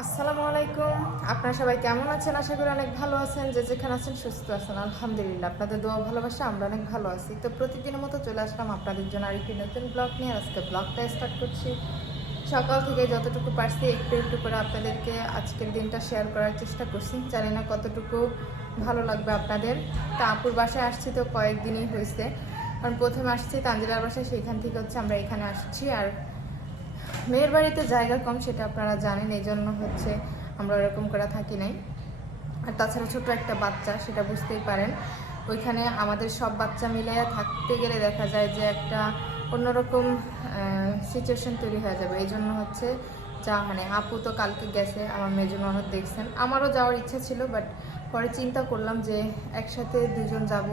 আসসালামু আলাইকুম, আপনারা সবাই কেমন আছেন? আশা করি অনেক ভালো আছেন। যে যেখানে আছেন সুস্থ আছেন, আলহামদুলিল্লাহ। আপনাদের দোয়া ভালোবাসা আমরা অনেক ভালো আছি। তো প্রতিদিনের মতো চলে আসলাম আপনাদের জন্য আরেকটি নতুন ব্লগ নিয়ে। আজকে ব্লগটা স্টার্ট করছি। সকাল থেকে যতটুকু পারছি একটু একটু করে আপনাদেরকে আজকের দিনটা শেয়ার করার চেষ্টা করছি। জানি না কতটুকু ভালো লাগবে আপনাদের। তা আপুর বাসায় আসছি তো কয়েকদিনই হয়েছে, কারণ প্রথমে আসছি তানজিলার বাসায়, সেইখান থেকে হচ্ছে আমরা এখানে আসছি। আর মেয়ের বাড়িতে জায়গা কম, সেটা আপনারা জানেন, এই জন্য হচ্ছে আমরা ওরকম করে থাকি নাই। আর তাছাড়া ছোট একটা বাচ্চা, সেটা বুঝতেই পারেন। ওইখানে আমাদের সব বাচ্চা মিলে থাকতে গেলে দেখা যায় যে একটা অন্যরকম সিচুয়েশন তৈরি হয়ে যাবে। এই জন্য হচ্ছে মানে আপু তো কালকে গেছে, আমার মেজো ননদ দেখছেন। আমারও যাওয়ার ইচ্ছা ছিল, বাট পরে চিন্তা করলাম যে একসাথে দুজন যাব,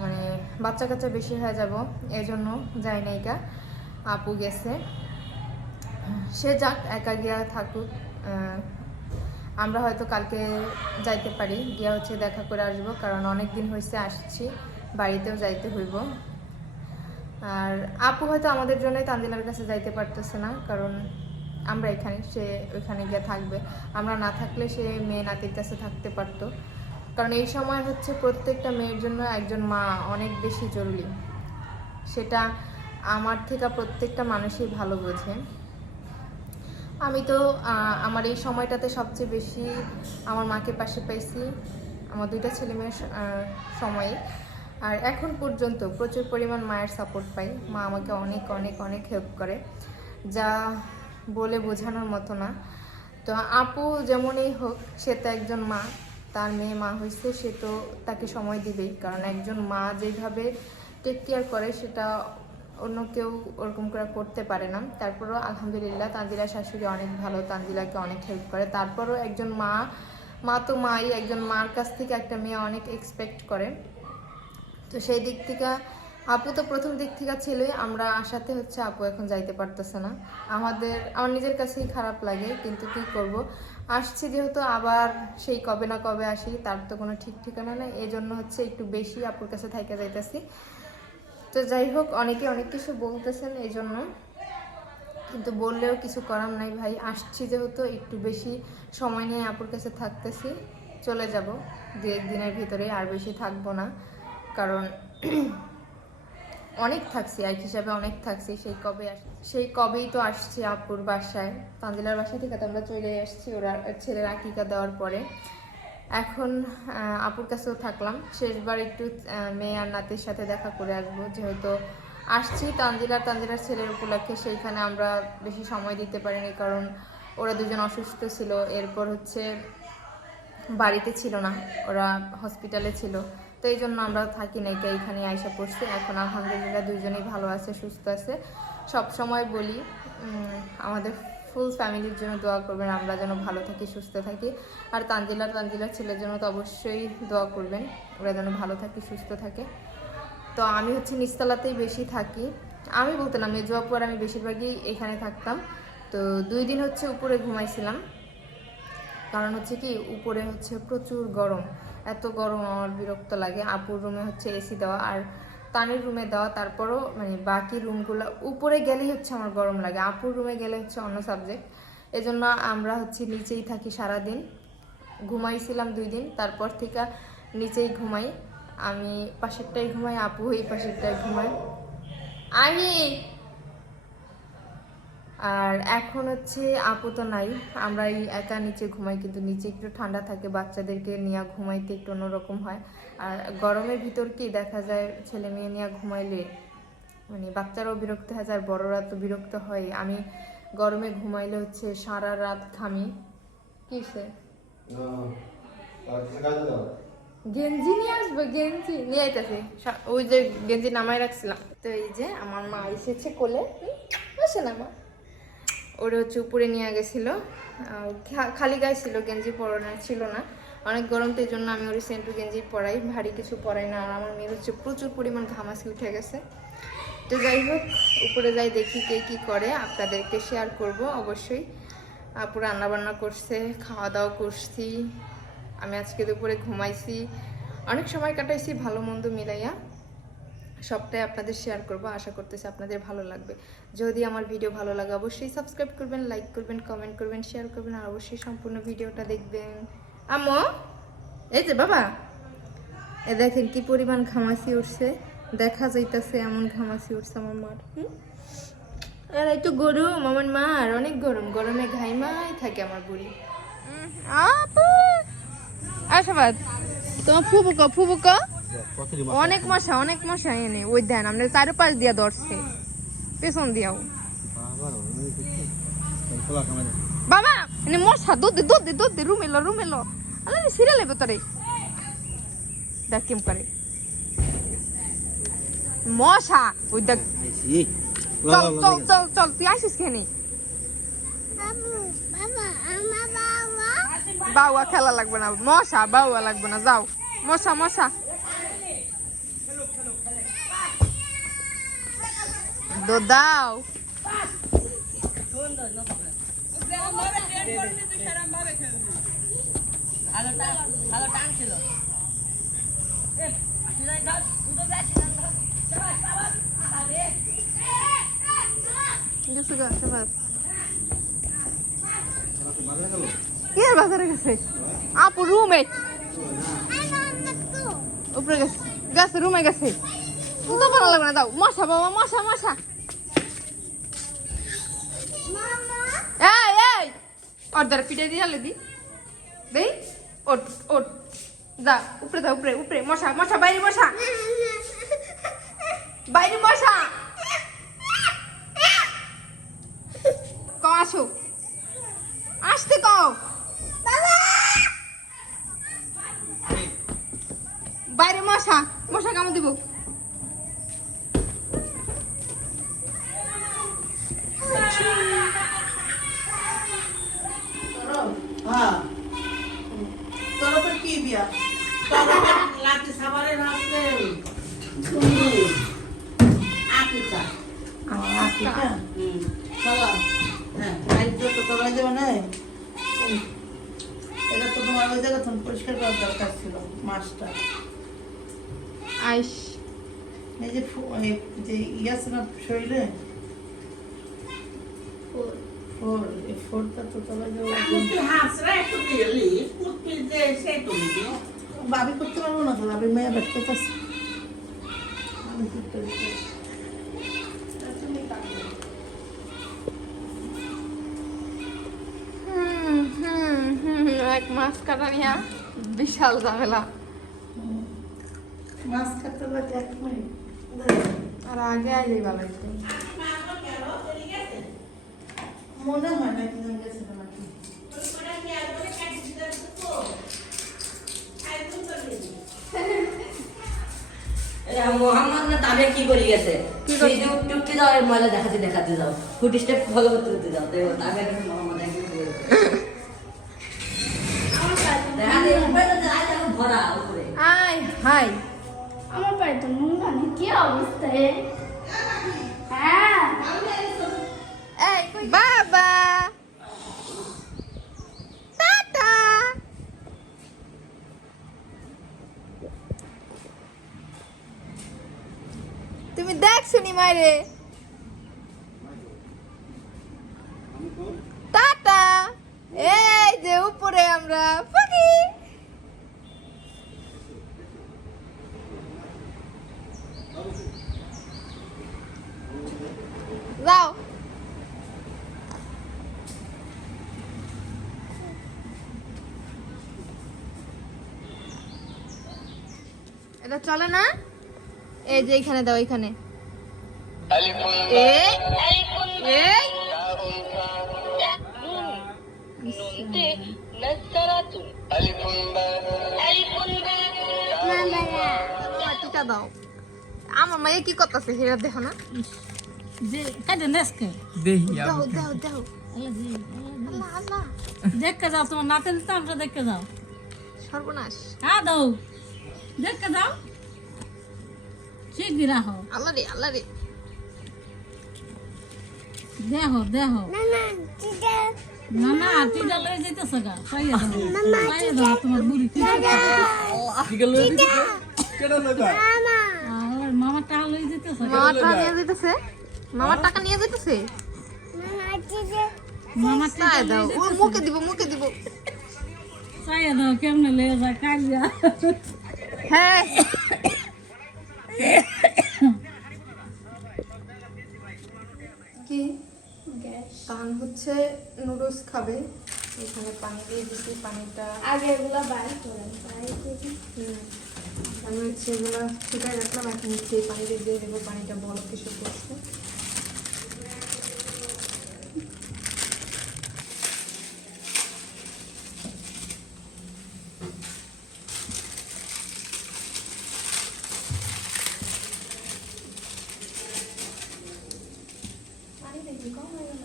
মানে বাচ্চা কাচ্চা বেশি হয়ে যাব, এই জন্য যাই না। এটা আপু গেছে, সে যাক, একা গিয়া থাকুক। আমরা হয়তো কালকে যাইতে পারি, গিয়া হচ্ছে দেখা করে আসবো, কারণ অনেক দিন হয়েছে আসছি, বাড়িতেও যাইতে হইব। আর আপু হয়তো আমাদের জন্যই তানজিলার কাছে যাইতে পারতেছে না, কারণ আমরা এখানে, সে ওইখানে গিয়ে থাকবে। আমরা না থাকলে সে মেয়ে নাতির কাছে থাকতে পারতো, কারণ এই সময় হচ্ছে প্রত্যেকটা মেয়ের জন্য একজন মা অনেক বেশি জরুরি। সেটা আমার থেকে প্রত্যেকটা মানুষই ভালো বোঝে। আমি তো আমার এই সময়টাতে সবচেয়ে বেশি আমার মাকে পাশে পাইছি আমার দুইটা ছেলে মেয়ের সময়ে। আর এখন পর্যন্ত প্রচুর পরিমাণ মায়ের সাপোর্ট পাই। মা আমাকে অনেক অনেক অনেক হেল্প করে, যা বলে বোঝানোর মতো না। তো আপু যেমনই হোক, সে তো একজন মা, তার মেয়ে মা হয়েছে, সে তো তাকে সময় দিবেই, কারণ একজন মা যেভাবে টেক কেয়ার করে সেটা অন্য কেউ ওরকম করে করতে পারে না। তারপরও আলহামদুলিল্লাহ তানজিলার শাশুড়ি অনেক ভালো, তানজিলাকে অনেক হেল্প করে। তারপরও একজন মা তো মাই, একজন মার কাছ থেকে একটা মেয়ে অনেক এক্সপেক্ট করে। তো সেই দিক থেকে আপু তো প্রথম দিক থেকে ছিলই, আমরা আসাতে হচ্ছে আপু এখন যাইতে পারতেছে না। আমার নিজের কাছেই খারাপ লাগে, কিন্তু কি করব, আসছি যেহেতু, আবার সেই কবে না কবে আসি, তার তো কোনো ঠিক ঠিকানা নেই। এই জন্য হচ্ছে একটু বেশি আপুর কাছে থাইকা যাইতেছি। তো যাই হোক, অনেকে অনেক কিছু বলতেছেন এই জন্য, কিন্তু বললেও কিছু করার নাই ভাই। আসছি যেহেতু, একটু বেশি সময় নিয়ে আপুর কাছে থাকতেছি। চলে যাব 2-1 দিনের ভিতরে, আর বেশি থাকবো না, কারণ অনেক থাকছি, এক হিসাবে অনেক থাকছি। সেই কবেই তো আসছি আপুর বাসায়, তানজিলার বাসা থেকে তো আমরা চলে আসছি ওরা ছেলের আকিকা দেওয়ার পরে। এখন আপুর কাছেও থাকলাম, শেষবার একটু মেয়ে আর নাতির সাথে দেখা করে আসবো, যেহেতু আসছি তানজিলার ছেলের উপলক্ষে। সেইখানে আমরা বেশি সময় দিতে পারিনি, কারণ ওরা দুজন অসুস্থ ছিল। এরপর হচ্ছে বাড়িতে ছিল না, ওরা হসপিটালে ছিল। তো এই জন্য আমরা থাকি না, এইখানে আইসা পড়ছি। এখন আলহামদুলিল্লাহ দুইজনেই ভালো আছে, সুস্থ আছে। সব সময় বলি আমাদের ফুল ফ্যামিলির জন্য দোয়া করবেন, আমরা যেন ভালো থাকি, সুস্থ থাকি। আর তানজিলার ছেলের জন্য তো অবশ্যই দোয়া করবেন, ওরা যেন ভালো থাকে, সুস্থ থাকে। তো আমি হচ্ছে নিচতলাতেই বেশি থাকি। আমি বলতে না, মেজো আপু আর আমি বেশিরভাগই এখানে থাকতাম। তো 2 দিন হচ্ছে উপরে ঘুমাইছিলাম, কারণ হচ্ছে কি উপরে হচ্ছে প্রচুর গরম। এত গরম আমার বিরক্ত লাগে। আপুর রুমে হচ্ছে এসি দেওয়া, আর তানের রুমে দেওয়া, তারপরও মানে বাকি রুমগুলো উপরে গেলেই হচ্ছে আমার গরম লাগে, আপুর রুমে গেলে হচ্ছে অন্য সাবজেক্ট। এজন্য আমরা হচ্ছে নিচেই থাকি সারাদিন। ঘুমাইছিলাম 2 দিন, তারপর থেকে নিচেই ঘুমাই। আমি পাশেরটাই ঘুমাই, আপু এই পাশেরটায় ঘুমাই। আর এখন হচ্ছে আপু তো নাই, আমরা এই একা নিচে ঘুমাই, কিন্তু নিচে একটু ঠান্ডা থাকে, বাচ্চাদেরকে নিয়ে ঘুমাইতে একটু অন্যরকম হয়। আর গরমের ভিতর কি দেখা যায়, ছেলে মেয়ে নিয়ে ঘুমাইলে মানে বাচ্চারাও বিরক্ত হয়ে যায়, আর বড়রা তো বিরক্ত হয়। আমি গরমে ঘুমাইলে হচ্ছে সারা রাত ঘামি। কিসে গেঞ্জি নিয়ে আসবো, গেঞ্জি নিয়ে আইতেছি, ওই যে গেঞ্জি নামাই রাখছিলাম। তো এই যে আমার মা এসেছে কোলে, বসে না মা, ওরা হচ্ছে উপরে নিয়ে গেছিলো। খালি গায়ে ছিল, গেঞ্জি পরানো ছিল না, অনেক গরম, তো এই জন্য আমি ওর সেন্টু গেঞ্জি পরাই, ভারী কিছু পরাই না। আর আমার মেয়ের হচ্ছে প্রচুর পরিমাণ ঘামাচি উঠে গেছে। তো যাই হোক, উপরে যাই, দেখি কে কী করে, আপনাদেরকে শেয়ার করব অবশ্যই। আপু রান্নাবান্না করছে, খাওয়া দাওয়া করছি, আমি আজকে দুপুরে ঘুমাইছি, অনেক সময় কাটাইছি ভালো মন্দ মিলাইয়া। সবটাই আপনাদের শেয়ার করব। আশা করতেছি আপনাদের ভালো লাগবে। যদি আমার ভিডিও ভালো লাগে অবশ্যই সাবস্ক্রাইব করবেন, লাইক করবেন, কমেন্ট করবেন, শেয়ার করবেন আর অবশ্যই সম্পূর্ণ ভিডিওটা দেখবেন। আম্মু এই যে বাবা, এ দেখেন কি পরিমাণ ঘামাচি উঠছে, দেখা যাইতেছে এমন ঘামাচি উঠছে আমার মার। আর একটু গরম, আমার মার অনেক গরম, গরমে ঘাইমাই থাকে আমার বুড়ি। আশাবাদ তোমার ফুবুক অনেক মশা এনে ওই দেন আমরা চারপাশ দিয়া ধরছে পেছন দিয়াও। বাবা এনে মশা দুধ রুম এলো আরে সিরিয়াল ভেতরে দেখ কেম করে মশা ওই দেখ। চল তুই আসিস কেনে বাউয়া খেলা লাগবে না, মশা বাউয়া লাগবে না, যাও মশা দাও। কি আর বাজারে গেছে আপু রুমে উপরে গেছে রুমে গেছে তো ভালো লাগবে না, দাও মশা বাবা মশা এই অর্ডার পিঠে দিয়ে দি দেই ওট যা উপরে দাও উপরে মশা বাইরে মশা কও আসো আসতে কও বাইরে মশা কামড় দিব। পরিষ্কার করার দরকার ছিল মাছটা। আইস এই যে আছে না শরীরে ফোরটা তো তলায় বাবি করতে পারবো না তো, বাবির মেয়ে ব্যক্ত আছে। এক মাছ কাটা নিয়া বিশাল ঝামেলা। মাছ কাটতে লাগে 1 মিনিট আর আগে আইলেই ভালো হইতো। মনে হয় না কি গেছে নাকি মোহাম্মদ না তাবে কি করে গেছে টুকতে যাও এর ময়লা দেখাতে যাও ফুটি স্টেপ ফলো করতে যাও দেখো তাবে মোহাম্মদ একদম হাই আমার পায়ে তো নোংরা নেই, কি অবস্থা রে? হ্যাঁ বাবা টাটা। তুমি দেখছনি মাইরে টাটা। এই যে উপরে আমরা পাখি যাও। এটা চলে না, এই যে এখানে দাও, এখানে দাও। আমার মায়ে কি করতেছে সেটা দেখো না, দেখতে যাও তোমার নাতে দিতে আমরা দেখতে যাও সর্বনাশ। হ্যাঁ দাও দেখতে যাও ঠিক দিরা হো আল্লাহ রে দেখো না না টিটা লয়ে যাইতেছে গা পাইয়া দাও তোমার বুড়ি মামা মামা টাকা দিতেছে মামা টাকা নিয়ে যেতেছে, মামার টাকা নিয়ে যেতেছে। মামা তাই দাও, ও মুখে দিব, মুখে দিব। চাইয়া দাও কেমনে লেগে যায় কাজিয়া হ্যাঁ কি কান হচ্ছে নুডলস খাবে, এখানে পানি দিয়ে দিচ্ছি, পানিটা আগে এগুলো বাইর করেন আমি হচ্ছে এগুলো শুকাই রাখলাম, এখন হচ্ছে এই পানিতে দিয়ে দেবো, পানিটা বরফ কিছু করছে। পানি দেখি কম হয়ে গেল।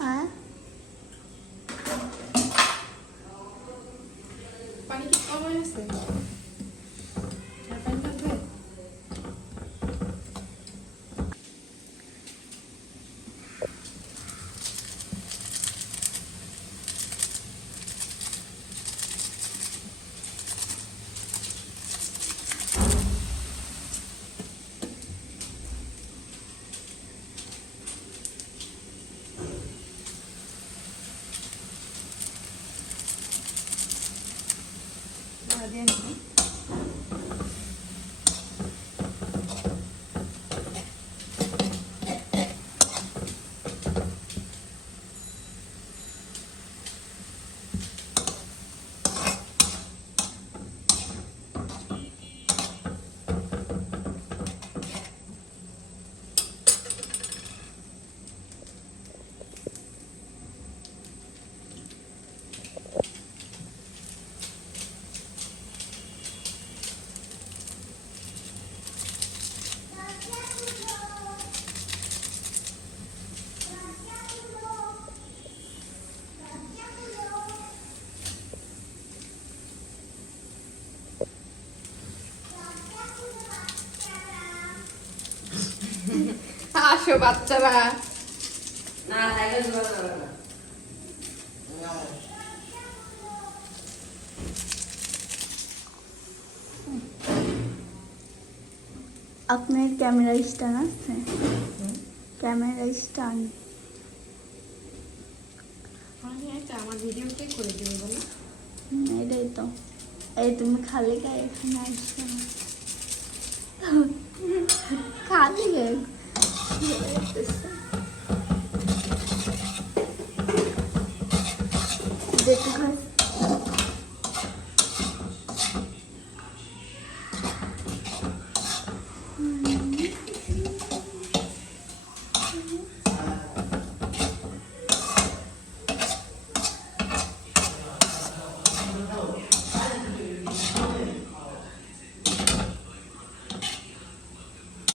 হ্যাঁ পানি কি কম হয়ে গেছে? আর পানি লাগবে? দিয়ে নিই। আসো বাচ্চারা। না সাইকেল চলাতে পারবে না। আপনার ক্যামেরা স্ট্যান্ড আছে? ক্যামেরা স্ট্যান্ড আমি একটা আমার ভিডিওটাই করে দিবি বলো। এটাই তো। এই তুমি খালি গায়ে এখানে আসছো না। খালি গায়ে